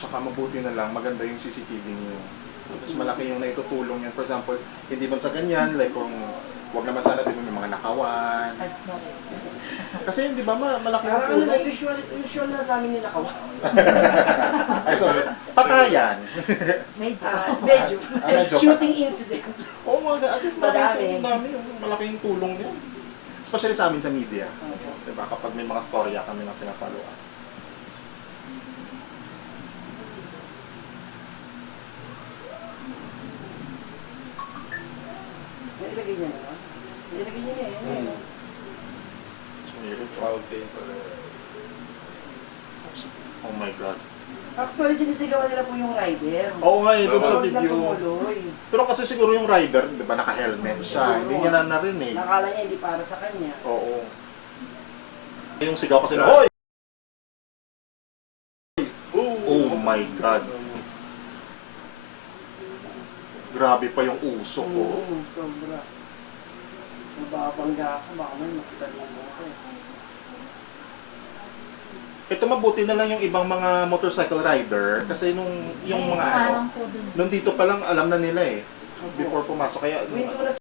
tsaka mabuti na lang, maganda yung CCTV niyo. Mas malaki yung naitutulong yan. For example, hindi man sa ganyan, like kung wag naman sana, di ba, may mga nakawan. Kasi di ba, malaki yung Parang ano na, tulong. usual na sa amin yung nakawa. Ay, so, patayan. Medyo. Medyo. Medyo. Shooting incident. Oo, at least Madami. malaki yung tulong niya. Especially sa amin sa media. Diba, kapag may mga storya kami na pinapaloan. Nilagay niya naman. Nilagay niya yan. Hmm. Oh my God. Actually, sinisigawan nila po yung rider. Oo nga, doon sa Huwag na video. tumuloy. Pero kasi siguro yung rider, di ba, naka-helmet siya. Hindi niya na narinig. Nakala niya hindi para sa kanya. Oo. Yung sigaw kasi na, hoy! Oh my God. Grabe pa yung usok ko. Sobra. Nababangga ako, baka may makasalin mo ako eh. Ito mabuti na lang yung ibang mga motorcycle rider kasi yung mga ano, nung dito pa lang alam na nila eh. Before pumasok kaya Window na